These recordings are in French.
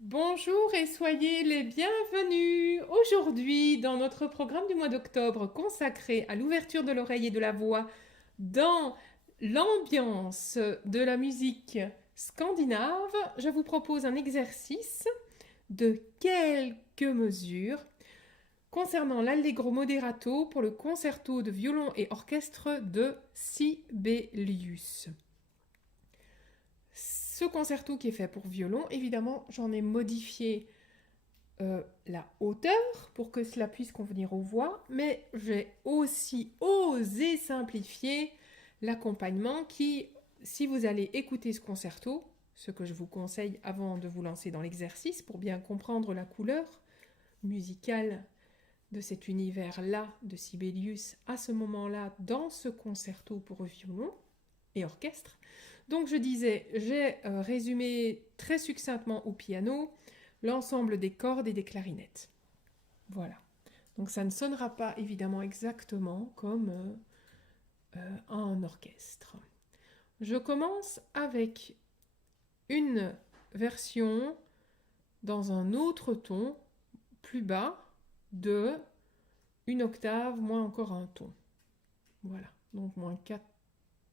Bonjour et soyez les bienvenus. Aujourd'hui, dans notre programme du mois d'octobre consacré à l'ouverture de l'oreille et de la voix dans l'ambiance de la musique scandinave, je vous propose un exercice de quelques mesures concernant l'allegro moderato pour le concerto de violon et orchestre de Sibelius. Ce concerto qui est fait pour violon, évidemment, j'en ai modifié la hauteur pour que cela puisse convenir aux voix, mais j'ai aussi osé simplifier l'accompagnement qui, si vous allez écouter ce concerto, ce que je vous conseille avant de vous lancer dans l'exercice pour bien comprendre la couleur musicale de cet univers-là de Sibelius à ce moment-là dans ce concerto pour violon et orchestre. Donc je disais, j'ai résumé très succinctement au piano l'ensemble des cordes et des clarinettes. Voilà. Donc ça ne sonnera pas évidemment exactement comme un orchestre. Je commence avec une version dans un autre ton, plus bas, de une octave, moins encore un ton. Voilà. Donc moins 14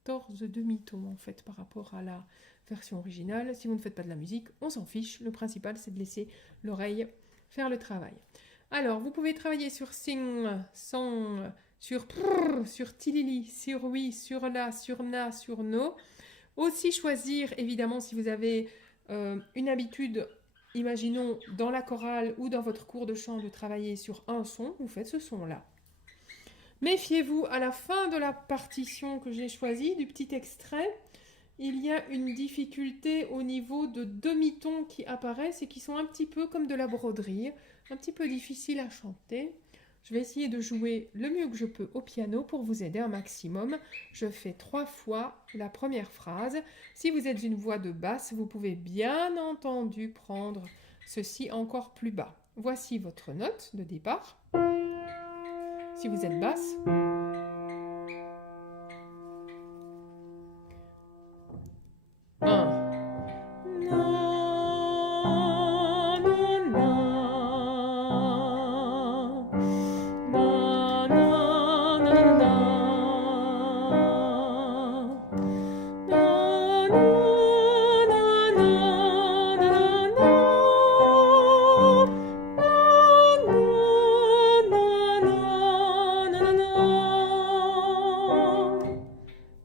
demi-tons en fait par rapport à la version originale. Si vous ne faites pas de la musique, on s'en fiche. Le principal, c'est de laisser l'oreille faire le travail. Alors, vous pouvez travailler sur sing, song, sur prrr, sur tilili, sur oui, sur la, sur na, sur no. Aussi choisir, évidemment, si vous avez une habitude, imaginons dans la chorale ou dans votre cours de chant, de travailler sur un son, vous faites ce son-là. Méfiez-vous, à la fin de la partition que j'ai choisie, du petit extrait, il y a une difficulté au niveau de demi-tons qui apparaissent et qui sont un petit peu comme de la broderie, un petit peu difficile à chanter. Je vais essayer de jouer le mieux que je peux au piano pour vous aider un maximum. Je fais 3 fois la première phrase. Si vous êtes une voix de basse, vous pouvez bien entendu prendre ceci encore plus bas. Voici votre note de départ. Si vous êtes basse,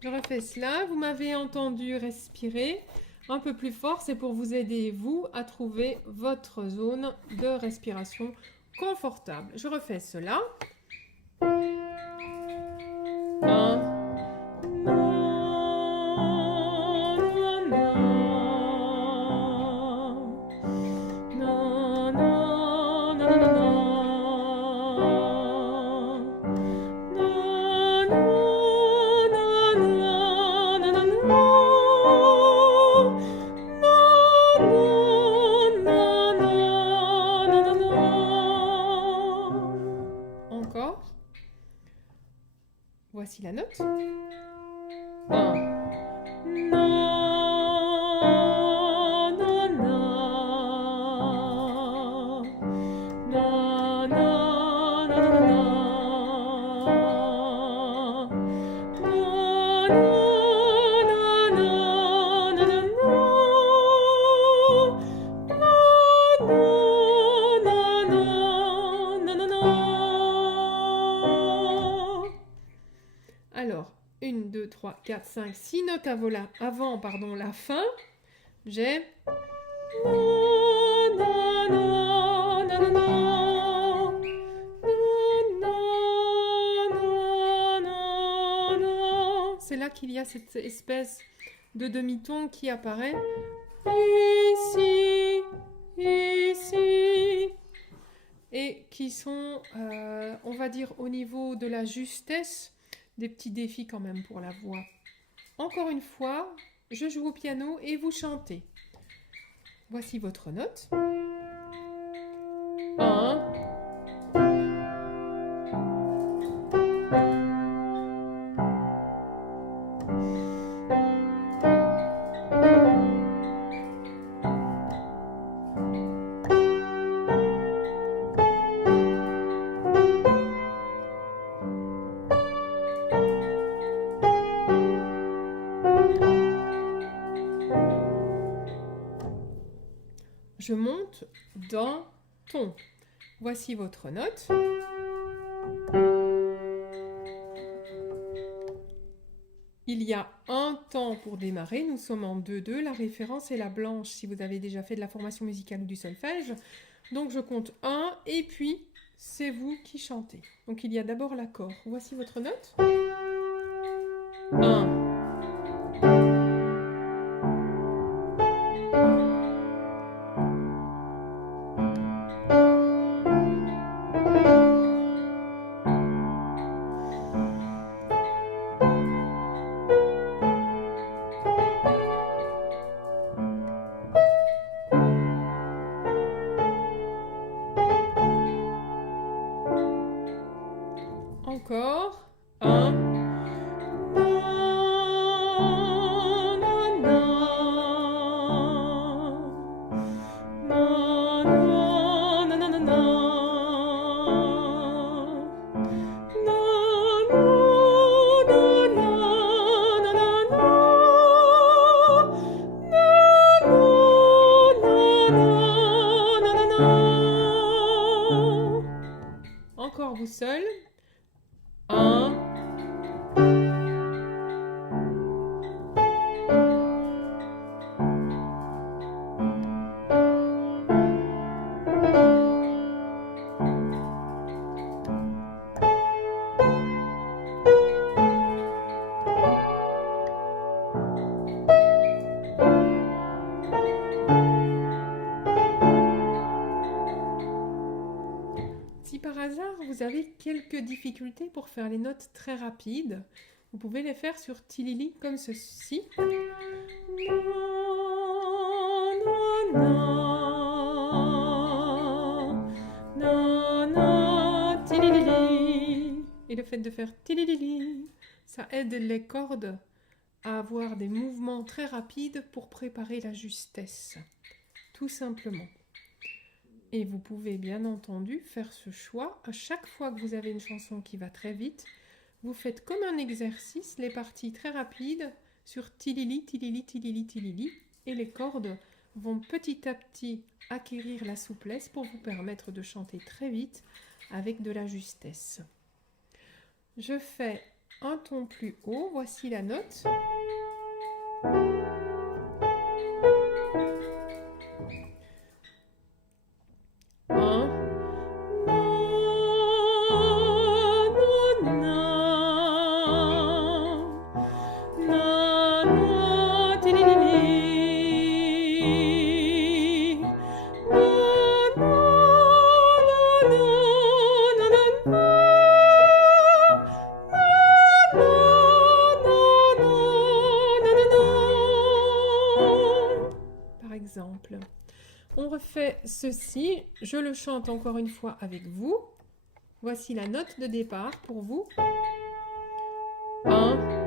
je refais cela, vous m'avez entendu respirer un peu plus fort, c'est pour vous aider, vous, à trouver votre zone de respiration confortable. Je refais cela. 1. Encore. Voici la note. 1. Alors, 1, 2, 3, 4, 5, 6 notes avant la fin. J'ai... C'est là qu'il y a cette espèce de demi-ton qui apparaît. Ici, ici. Et qui sont, on va dire, au niveau de la justesse, des petits défis quand même pour la voix. Encore une fois, je joue au piano et vous chantez. Voici votre note. 1. je monte d'un ton. Voici votre note. Il y a un temps pour démarrer, nous sommes en 2-2, la référence est la blanche si vous avez déjà fait de la formation musicale ou du solfège. Donc je compte 1 et puis c'est vous qui chantez. Donc il y a d'abord l'accord. Voici votre note. 1. Encore. 1. Encore vous seul. 1. Si par hasard vous avez quelques difficultés pour faire les notes très rapides, vous pouvez les faire sur Tilili comme ceci. Et le fait de faire Tilili, ça aide les cordes à avoir des mouvements très rapides pour préparer la justesse, tout simplement. Et vous pouvez bien entendu faire ce choix. À chaque fois que vous avez une chanson qui va très vite, vous faites comme un exercice les parties très rapides sur tilili, tilili, tilili, tilili. Et les cordes vont petit à petit acquérir la souplesse pour vous permettre de chanter très vite avec de la justesse. Je fais un ton plus haut. Voici la note. Par exemple, on refait ceci, je le chante encore une fois avec vous. Voici la note de départ pour vous. 1.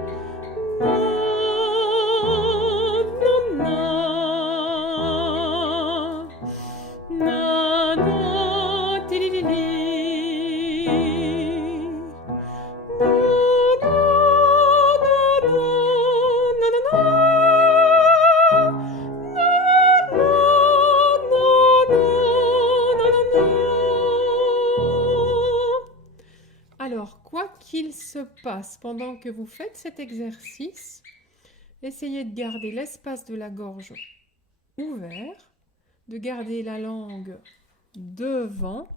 Alors, quoi qu'il se passe pendant que vous faites cet exercice, essayez de garder l'espace de la gorge ouvert, de garder la langue devant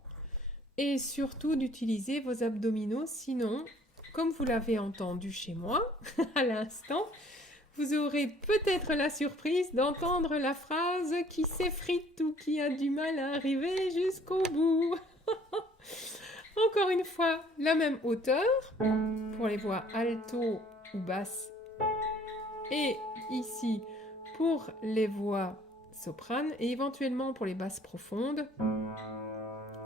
et surtout d'utiliser vos abdominaux. Sinon, comme vous l'avez entendu chez moi à l'instant, vous aurez peut-être la surprise d'entendre la phrase qui s'effrite ou qui a du mal à arriver jusqu'au bout. Encore une fois, la même hauteur pour les voix alto ou basses. Et ici, pour les voix sopranes et éventuellement pour les basses profondes,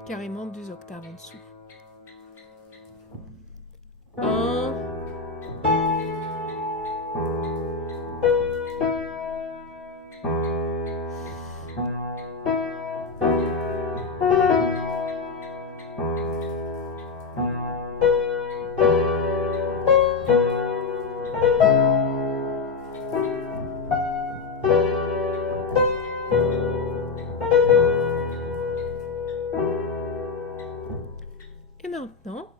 carrément 2 octaves en dessous. 1. Et maintenant,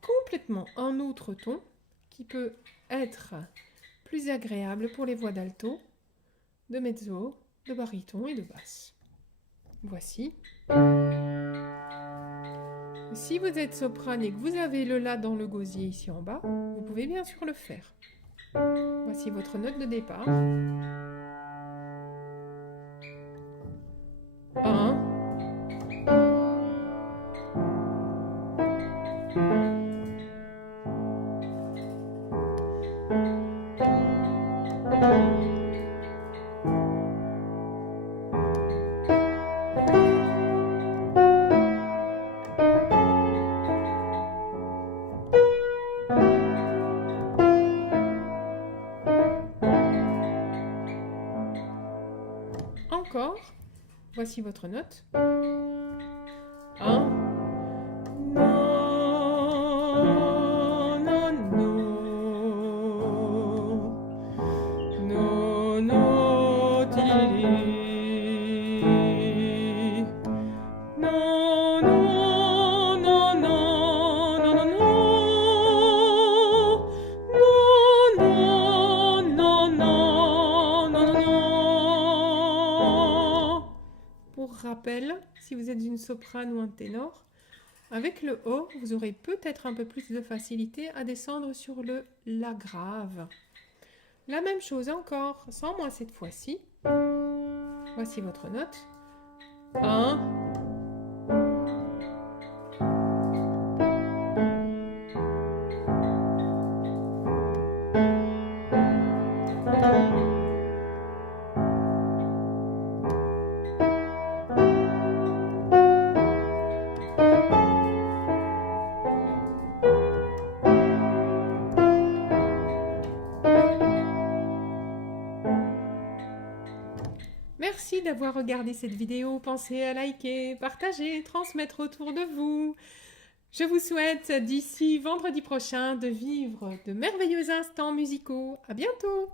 complètement un autre ton qui peut être plus agréable pour les voix d'alto, de mezzo, de baryton et de basse. Voici. Si vous êtes soprane et que vous avez le La dans le gosier ici en bas, vous pouvez bien sûr le faire. Voici votre note de départ. 1. Encore, voici votre note. 1. Non, non, non. Non, non, ti. Non, non, non, non, non, non, non. Non, non, non, non, non, non. Pour rappel, si vous êtes une soprane ou un ténor, avec le haut, vous aurez peut-être un peu plus de facilité à descendre sur le La grave. La même chose encore, sans moi cette fois-ci. Voici votre note. 1. Merci d'avoir regardé cette vidéo. Pensez à liker, partager, transmettre autour de vous. Je vous souhaite d'ici vendredi prochain de vivre de merveilleux instants musicaux. À bientôt!